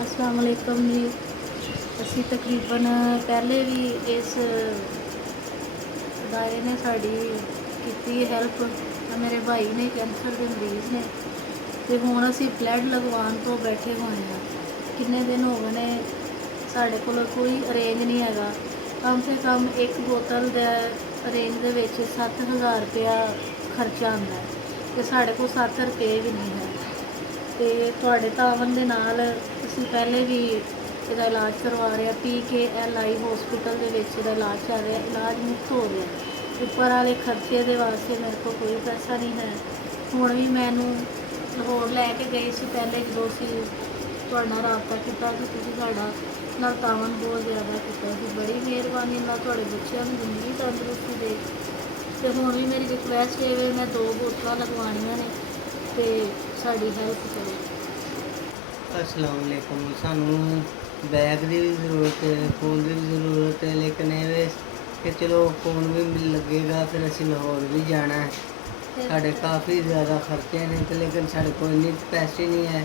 अस्सलाम वालेकुम जी। ਅਸੀਂ ਤਕਰੀਬਨ ਪਹਿਲੇ ਵੀ ਇਸ ਅਦਾਰੇ ਨੇ ਸਾਡੀ ਕੀਤੀ ਹੈਲਪ। ਮੇਰੇ ਭਾਈ ਨੇ ਕੈਂਸਰ ਦੇ ਮਰੀਜ਼ ਨੇ ਤੇ ਹੁਣ ਅਸੀਂ ਬਲੱਡ ਲਗਵਾਉਣ ਤੋਂ ਬੈਠੇ ਹੋਏ ਹਾਂ। ਕਿੰਨੇ ਦਿਨ ਹੋ ਗਏ ਨੇ, ਸਾਡੇ ਕੋਲ ਕੋਈ ਅਰੇਂਜ ਨਹੀਂ ਹੈਗਾ। ਕਮ ਸੇ ਕਮ ਇੱਕ ਬੋਤਲ ਦੇ ਅਰੇਂਜ ਦੇ ਵਿੱਚ 7000 ਰੁਪਇਆ ਖਰਚਾ ਆਉਂਦਾ ਹੈ ਤੇ ਸਾਡੇ ਕੋਲ 7 ਰੁਪਏ ਵੀ ਨਹੀਂ ਹੈ। ਤੇ ਤੁਹਾਡੇ ਤਾਵਨ ਦੇ ਨਾਲ ਅਸੀਂ ਪਹਿਲੇ ਵੀ ਇਹਦਾ ਇਲਾਜ ਕਰਵਾ ਰਹੇ ਹਾਂ। PKLI ਹਸਪੀਟਲ ਦੇ ਵਿੱਚ ਇਹਦਾ ਇਲਾਜ ਚੱਲ ਰਿਹਾ, ਇਲਾਜ ਮੁਫਤ ਹੋ ਰਿਹਾ। ਉੱਪਰ ਵਾਲੇ ਖਰਚੇ ਦੇ ਵਾਸਤੇ ਮੇਰੇ ਕੋਲ ਕੋਈ ਪੈਸਾ ਨਹੀਂ ਹੈ। ਹੁਣ ਵੀ ਮੈਨੂੰ ਲਾਹੌਰ ਲੈ ਕੇ ਗਏ ਸੀ ਪਹਿਲੇ, ਜਦੋਂ ਅਸੀਂ ਤੁਹਾਡੇ ਨਾਲ ਰਾਬਤਾ ਕੀਤਾ ਕਿ ਤੁਸੀਂ ਸਾਡਾ ਨਾਲ ਤਾਵਨ ਬਹੁਤ ਜ਼ਿਆਦਾ ਕੀਤਾ ਸੀ। ਬੜੀ ਮਿਹਰਬਾਨੀ ਨਾਲ ਤੁਹਾਡੇ ਬੱਚਿਆਂ ਨੂੰ ਜ਼ਿੰਦਗੀ ਤੰਦਰੁਸਤੀ ਦੇ। ਤੇ ਹੁਣ ਵੀ ਮੇਰੀ ਰਿਕੁਐਸਟ ਇਹ ਵੇ, ਮੈਂ 2 ਬੋਤਲਾਂ ਲਗਵਾਉਣੀਆਂ ਨੇ ਤੇ ਸਾਡੀ ਹੈਲਪ ਕਰੋ। अस्सलाम वालेकुम। सानू बैग की भी ज़रूरत है, फ़ोन की भी ज़रूरत है, लेकिन ये कि चलो फ़ोन भी लगेगा, फिर असी लाहौर भी जाना है। साढ़े काफ़ी ज़्यादा खर्चे ने तो, लेकिन साढ़े को इन्ने पैसे नहीं है।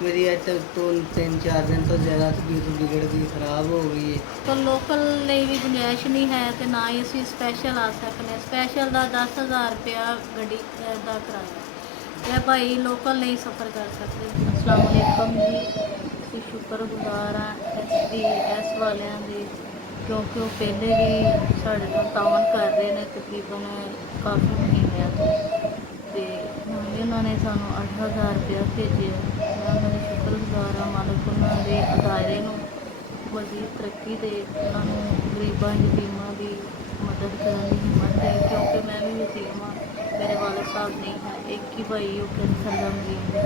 मेरी अज तक तो 3-4 दिन तो ज़्यादा तबीयत बिगड़ गई, ख़राब हो गई है। तो लोकल ਲਈ ਵੀ ਗੁੰਜਾਇਸ਼ ਨਹੀਂ ਹੈ ਤੇ ਨਾ ਹੀ ਅਸੀਂ ਸਪੈਸ਼ਲ ਆ ਸਕਦੇ। ਸਪੈਸ਼ਲ ਦਾ 10,000 ਰੁਪਇਆ ਗੱਡੀ ਦਾ ਕਿਰਾਇਆ ਤੇ ਭਾਈ ਲੋਕਲ ਨਹੀਂ ਸਫ਼ਰ ਕਰ ਸਕਦੇ। अस्सलाम वालेकुम जी। ਅਸੀਂ ਸ਼ੁਕਰਗੁਜ਼ਾਰ ਹਾਂ SBS ਵਾਲਿਆਂ ਦੇ, ਕਿਉਂਕਿ ਉਹ ਪਹਿਲੇ ਵੀ ਸਾਡੇ ਨਾਲ ਤਾਵਨ ਕਰ ਰਹੇ ਨੇ ਤਕਰੀਬਨ ਕਾਫੀ ਮਹੀਨਿਆਂ ਤੋਂ। ਤੇ ਹੁਣ ਵੀ ਉਹਨਾਂ ਨੇ ਸਾਨੂੰ 8,000 ਰੁਪਇਆ ਭੇਜਿਆ। ਮੈਂ ਉਹਨਾਂ ਦੀ ਸ਼ੁਕਰਗੁਜ਼ਾਰ ਹਾਂ। ਮਾਲਕ ਉਹਨਾਂ ਦੇ ਅਦਾਰੇ ਨੂੰ ਮਜ਼ੀਦ ਤਰੱਕੀ ਦੇ, ਉਹਨਾਂ ਨੂੰ ਗਰੀਬਾਂ ਯਤੀਮਾਂ ਦੀ ਮਦਦ ਕਰਨ ਦੀ ਹਿੰਮਤ ਹੈ। ਕਿਉਂਕਿ ਮੈਂ ਵੀ ਯਤੀਮ ਹਾਂ, ਮੇਰੇ ਵਾਲਿਦ ਸਾਹਿਬ ਨਹੀਂ ਹੈ, ਇੱਕ ਹੀ ਭਾਈ ਉਹ ਕੈਂਸਰ ਦਾ ਮਰੀਜ਼ ਹੈ।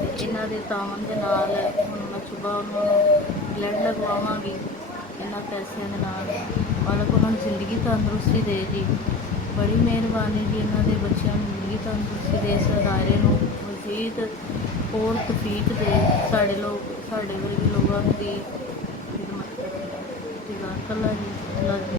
ਤੇ ਇਹਨਾਂ ਦੇ ਤਾਵਨ ਦੇ ਨਾਲ ਹੁਣ ਮੈਂ ਸੁਬਾਹ ਉਹਨਾਂ ਨੂੰ ਬਲੱਡ ਲਗਵਾਵਾਂਗੀ ਇਹਨਾਂ ਪੈਸਿਆਂ ਦੇ ਨਾਲ। ਮਾਲਕ ਉਹਨਾਂ ਨੂੰ ਜ਼ਿੰਦਗੀ ਤੰਦਰੁਸਤੀ ਦੇ ਜੀ। ਬੜੀ ਮਿਹਰਬਾਨੀ ਜੀ, ਇਹਨਾਂ ਦੇ ਬੱਚਿਆਂ ਨੂੰ ਜ਼ਿੰਦਗੀ ਤੰਦਰੁਸਤੀ ਦੇ, ਇਸ ਅਦਾਰੇ ਨੂੰ ਮਜ਼ੀਦ ਹੋਰ ਤੌਫੀਕ ਦੇ, ਸਾਡੇ ਵਰਗੇ ਲੋਕਾਂ ਦੀ ਖਿਦਮਤ ਕਰਨ ਦਾ। ਜਜ਼ਾਕੱਲਾ ਜੀ।